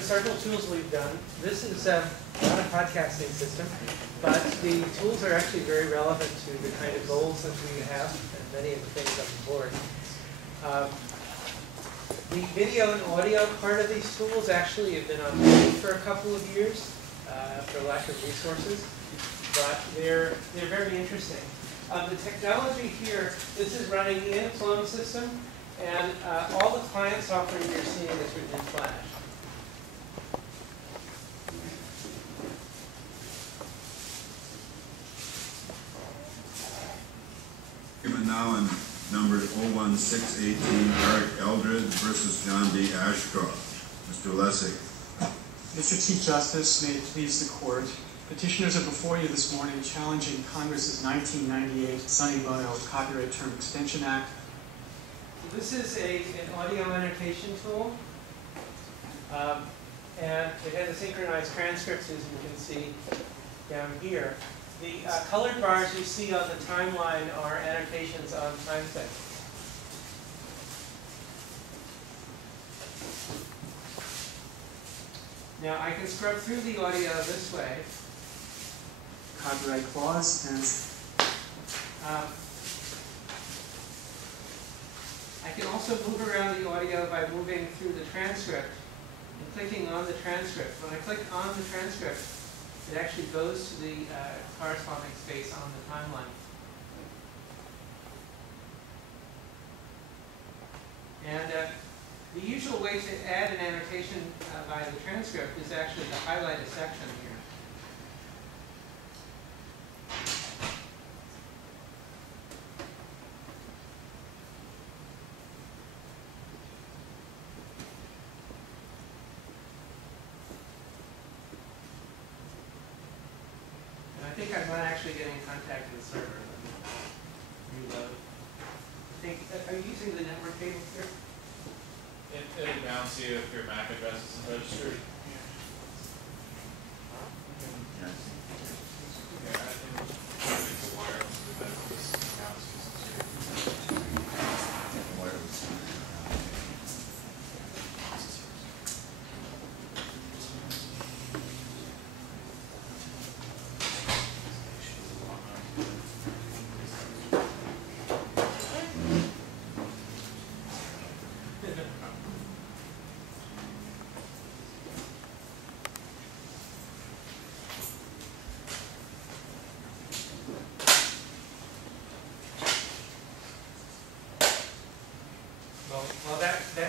several tools we've done. This is not a podcasting system, but the tools are actually very relevant to the kind of goals that we have and many of the things on the board. The video and audio part of these tools actually have been on hold for a couple of years for lack of resources, but they're very interesting. The technology here, this is running in a clone system, and all the client software you're seeing is written in Flash. Now in number 01618, Eric Eldred versus John D. Ashcroft. Mr. Lessig. Mr. Chief Justice, may it please the Court, petitioners are before you this morning challenging Congress's 1998 Sonny Bono Copyright Term Extension Act. This is an audio annotation tool, and it has a synchronized transcripts, as you can see down here. The colored bars you see on the timeline are annotations on time segments. Now I can scrub through the audio this way. Copyright clause and I can also move around the audio by moving through the transcript and clicking on the transcript. When I click on the transcript, it actually goes to the corresponding space on the timeline. And the usual way to add an annotation via the transcript is actually to highlight a section here. I think I'm not actually getting in contact with the server. Let me reload. Are you using the network cable here? It'll bounce you if your MAC address isn't registered. Yes. Yeah, I think it's wireless, but that just bounces Wireless.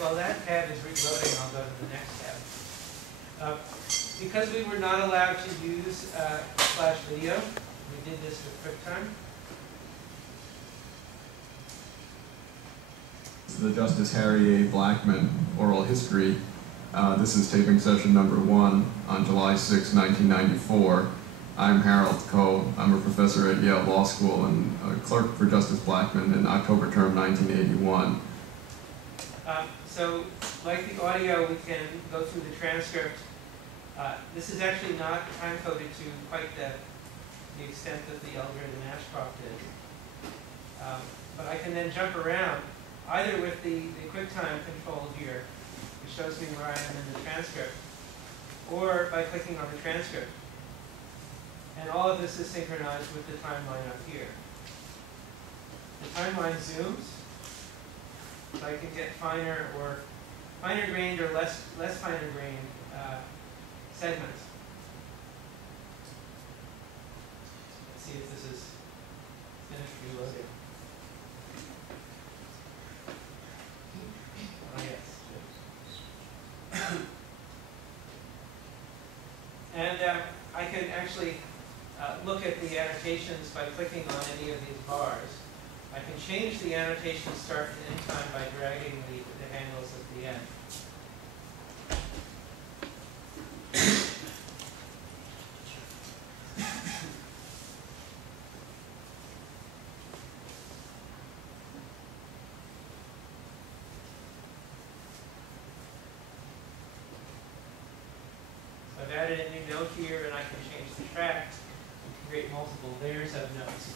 While that tab is reloading, I'll go to the next tab. Because we were not allowed to use Flash Video, we did this with QuickTime. The Justice Harry A. Blackman oral history. This is taping session number 1 on July 6, 1994. I'm Harold Coe. I'm a professor at Yale Law School and a clerk for Justice Blackman in October term 1981. So, like the audio, we can go through the transcript. This is actually not time-coded to quite the extent that the Eldred and Ashcroft is. But I can then jump around, either with the QuickTime control here, which shows me where I am in the transcript, or by clicking on the transcript. And all of this is synchronized with the timeline up here. The timeline zooms, so I can get finer grained or less finer grained segments. Let's see if this is finished reloading. Oh yes. And I can actually look at the annotations by clicking on any of these bars. I can change the annotation start and end time by dragging the handles at the end. So I've added a new note here, and I can change the track and create multiple layers of notes.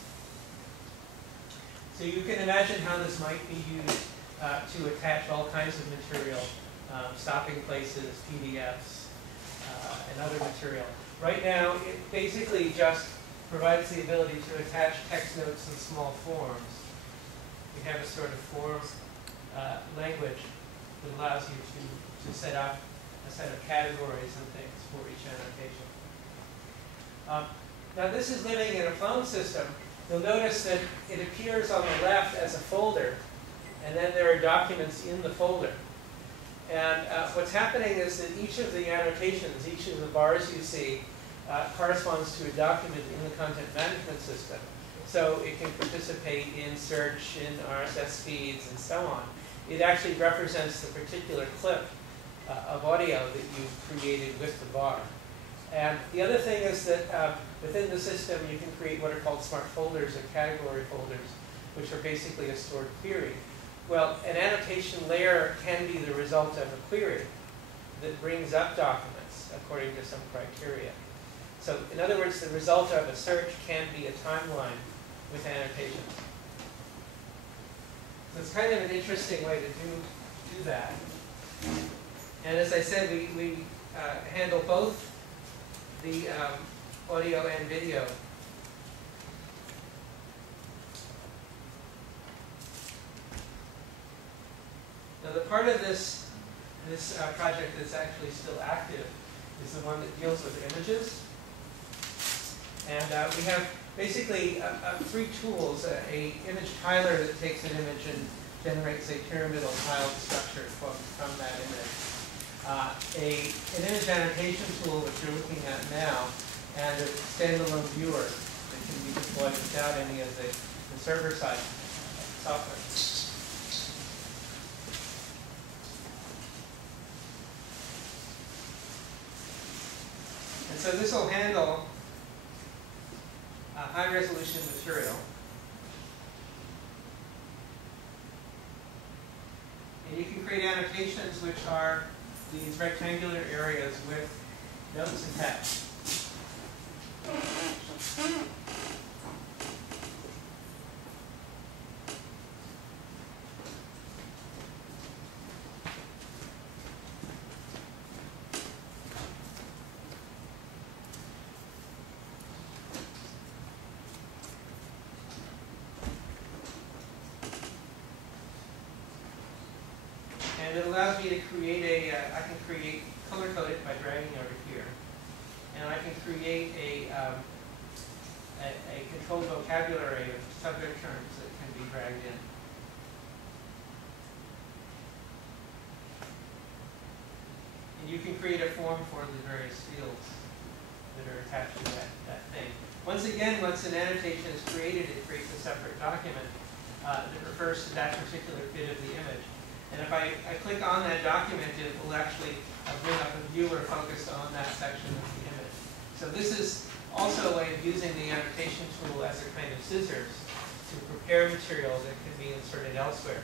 So you can imagine how this might be used to attach all kinds of material stopping places, PDFs, and other material. Right now, it basically just provides the ability to attach text notes in small forms. We have a sort of form language that allows you to set up a set of categories and things for each annotation. Now this is living in a phone system. You'll notice that it appears on the left as a folder, and then there are documents in the folder. And what's happening is that each of the annotations, each of the bars you see, corresponds to a document in the content management system. So it can participate in search, in RSS feeds, and so on. It actually represents the particular clip of audio that you've created with the bar. And the other thing is that within the system, you can create what are called smart folders or category folders, which are basically a stored query. Well, an annotation layer can be the result of a query that brings up documents according to some criteria. So in other words, the result of a search can be a timeline with annotations. So it's kind of an interesting way to do that. And as I said, we handle both the audio and video. Now the part of this project that's actually still active is the one that deals with images. And we have basically three tools: a image tiler that takes an image and generates a pyramidal tiled structure from that image. An image annotation tool, which you're looking at now, and a standalone viewer that can be deployed without any of the server-side software. And so this will handle high-resolution material. And you can create annotations which are these rectangular areas with notes attached. And it allows me to create I can create, color code it by dragging over here. And I can create a controlled vocabulary of subject terms that can be dragged in. And you can create a form for the various fields that are attached to that thing. Once again, once an annotation is created, it creates a separate document that refers to that particular bit of the image. And if I click on that document, it will actually bring up a viewer focused on that section of the image. So this is also a way of using the annotation tool as a kind of scissors to prepare material that can be inserted elsewhere.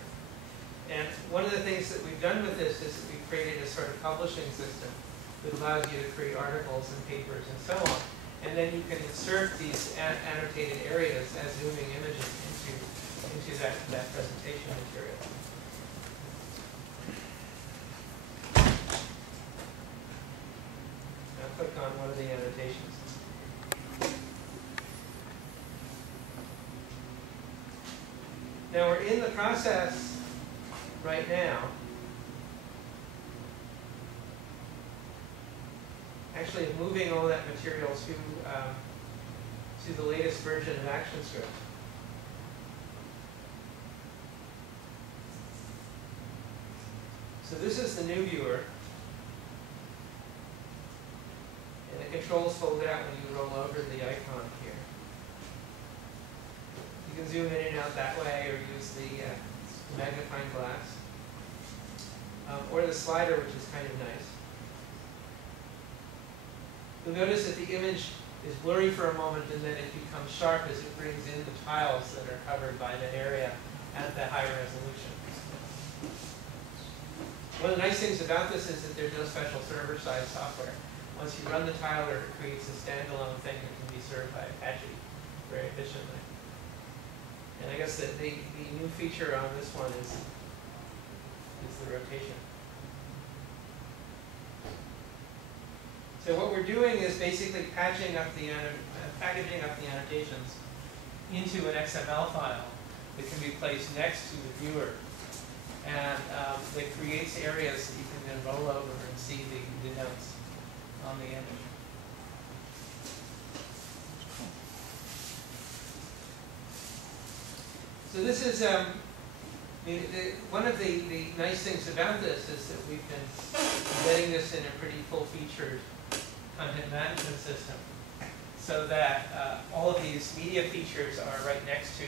And one of the things that we've done with this is that we've created a sort of publishing system that allows you to create articles and papers and so on. And then you can insert these annotated areas as zooming images into that presentation material. Click on one of the annotations. Now we're in the process right now actually of moving all that material to the latest version of ActionScript. So this is the new viewer. And the controls fold out when you roll over the icon here. You can zoom in and out that way, or use the magnifying glass. Or the slider, which is kind of nice. You'll notice that the image is blurry for a moment, and then it becomes sharp as it brings in the tiles that are covered by that area at the higher resolution. One of the nice things about this is that there's no special server-side software. Once you run the tiler, it creates a standalone thing that can be served by Apache very efficiently. And I guess that the new feature on this one is the rotation. So what we're doing is basically packaging up the annotations into an XML file that can be placed next to the viewer. And it creates areas that you can then roll over and see the notes on the image. So this is, one of the nice things about this is that we've been embedding this in a pretty full-featured content management system, so that all of these media features are right next to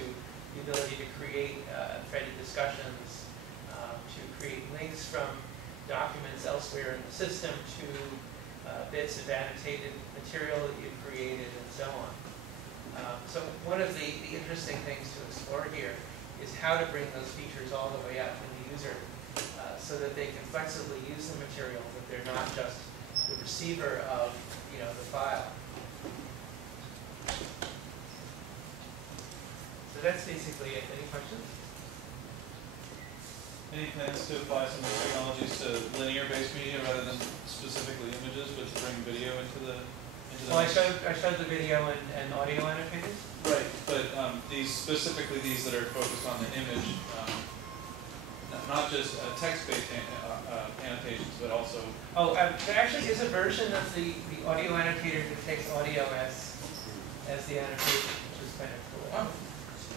the ability to create threaded discussions, to create links from documents elsewhere in the system to bits of annotated material that you've created, and so on. So one of the interesting things to explore here is how to bring those features all the way out to the user, so that they can flexibly use the material, that they're not just the receiver of the file. So that's basically it. Any questions? Any plans to apply some of the technologies to linear-based media rather than specifically images, but to bring video into the Well, I showed the video and audio annotators. Right, but specifically these that are focused on the image, not just text-based annotations, but also. Oh, there actually is a version of the audio annotator that takes audio as the annotation, which is kind of cool. Oh.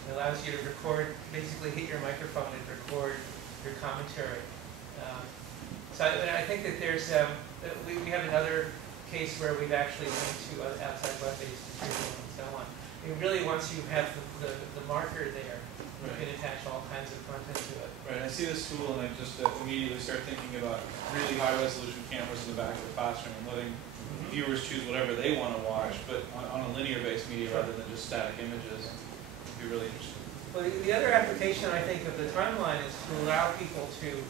It allows you to record, basically hit your microphone and record your commentary. So I think that there's, we have another case where we've actually linked to outside web-based material and so on. Really, once you have the marker there, you can attach all kinds of content to it. Right, I see this tool and I just immediately start thinking about really high-resolution cameras in the back of the classroom and letting viewers choose whatever they want to watch, but on a linear-based media rather than just static images. It'd be really interesting. Well, the other application, I think, of the timeline is to allow people to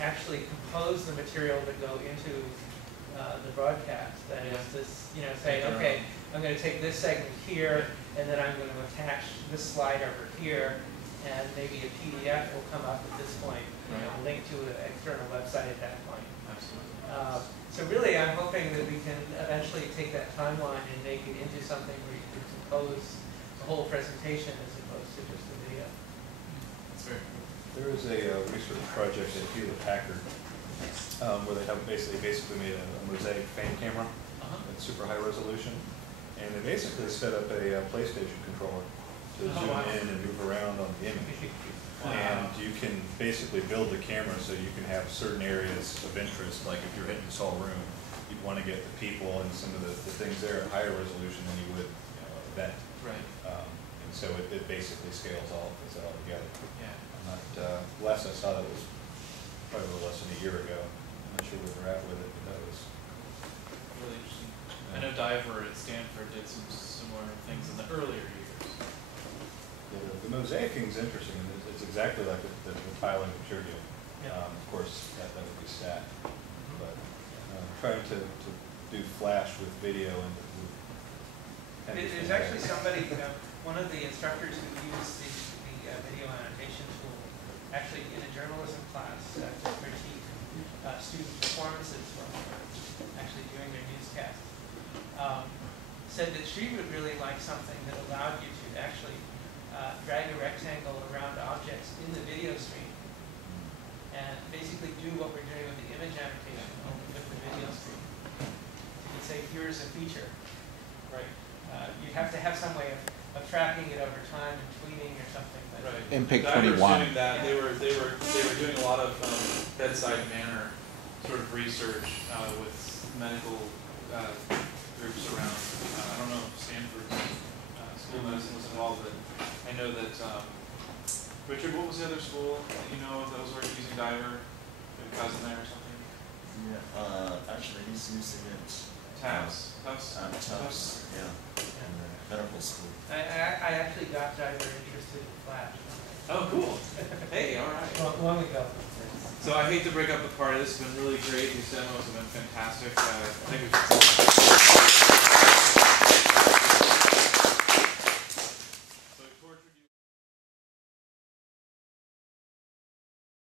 actually compose the material that go into the broadcast. That is to say, okay, I'm going to take this segment here, and then I'm going to attach this slide over here, and maybe a PDF will come up at this point, linked to an external website at that point. Absolutely. So really, I'm hoping that we can eventually take that timeline and make it into something where you can compose the whole presentation as opposed to just the video. That's very cool. There is a research project at Hewlett Packard where they have basically made a mosaic fan camera that's super high resolution, and they basically set up a PlayStation controller to zoom in and move around on the image. And you can basically build the camera so you can have certain areas of interest, like if you're hitting this whole room, you'd want to get the people and some of the things there at higher resolution than you would an event. Right. And so it basically scales all together. Yeah. I'm not, last I saw that was probably a little less than a year ago. I'm not sure where they're at with it, but that was Really interesting. I know Diver at Stanford did some similar things in the earlier years. the mosaicing is interesting. And it's exactly like the tiling that you're doing. Of course, that would be stat. But trying to do Flash with video and There's actually somebody, one of the instructors who used the video annotation tool, actually in a journalism class to critique student performances when they were actually doing their newscast, said that she would really like something that allowed you to actually drag a rectangle around objects in the video stream and basically do what we're doing with the image annotation, only with the video stream. You could say, here's a feature, right? You'd have to have some way of tracking it over time and tweeting or something. Right. In Pick Diver 21. was doing that. They were doing a lot of bedside manner sort of research with medical groups around. I don't know if Stanford School of Medicine was involved, but I know that Richard, what was the other school that you know of that was already using Diver? A cousin there or something? Yeah, actually he's using it. Tufts. Tufts, yeah, in the medical school. I actually got Diver interested in Flash. Oh, cool. Hey, all right. Long ago. So I hate to break up the party. This has been really great. These demos have been fantastic. I think we should